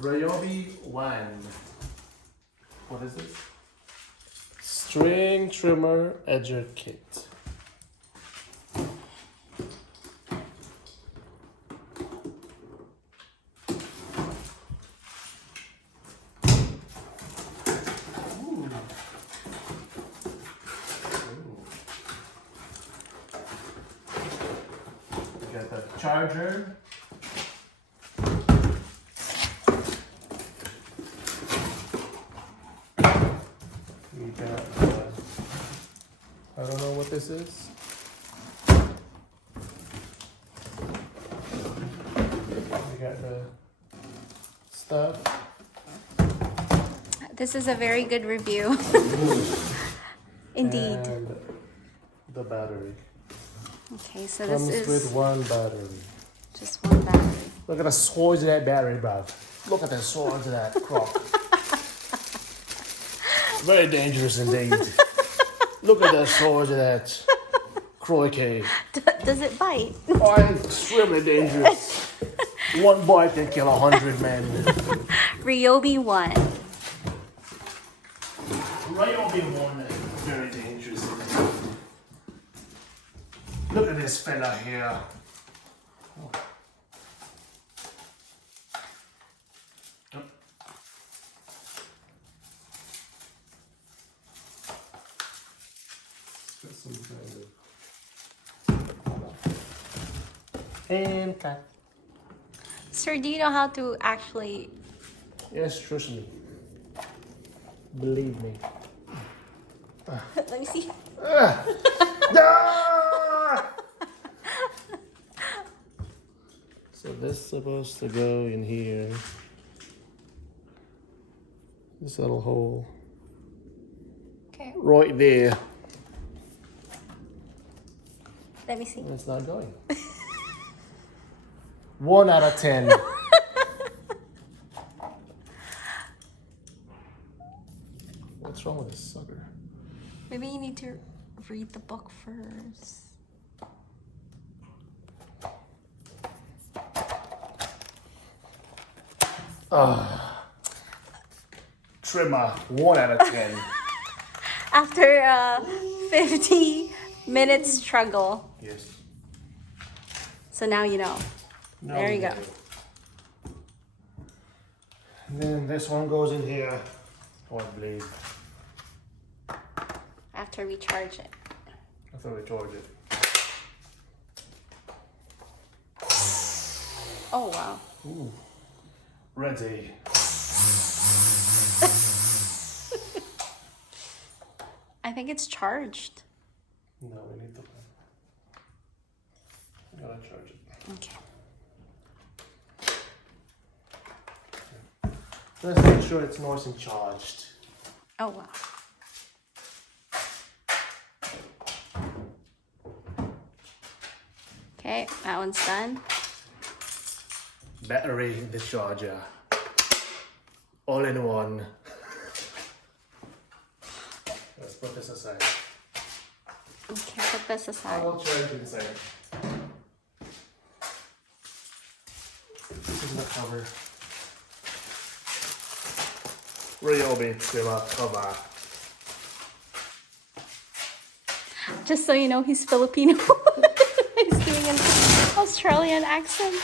RYOBI 1. What is this? String trimmer edger kit. We got the charger. We got, I don't know what this is. We got the stuff. This is a very good review. Indeed. And the battery. Okay, so Comes this is with one battery. just one battery. Look at the size of that battery, bro. Look at the size of that crock. Very dangerous indeed. Look at the size of that croquet. Does it bite? Oh, extremely dangerous. One bite can kill 100 men. RYOBI 1. RYOBI 1 is very dangerous indeed. Look at this fella here. Some kind of... And cut. Sir, do you know how to actually... Yes, trust me. Believe me. Let me see. Ah! So this is supposed to go in here. This little hole. Okay. Right there. Let me see. It's not going. 1 out of 10. What's wrong with this sucker? Maybe you need to read the book first. Trimmer, 1 out of 10. After a 50-minute struggle. Yes. So now you know. No, There you go. And then this one goes in here. Oh, I believe. After we charge it. After we charge it. Oh, wow. Ooh. Ready. I think it's charged. No, we need to. We gotta charge it. Okay. Let's make sure it's nice and charged. Oh, wow. Okay, that one's done. Battery, the charger. All in one. Let's put this aside. Okay, put this I aside. will charge inside. This is the cover. RYOBI trimmer cover. Just so you know, he's Filipino. He's doing an Australian accent.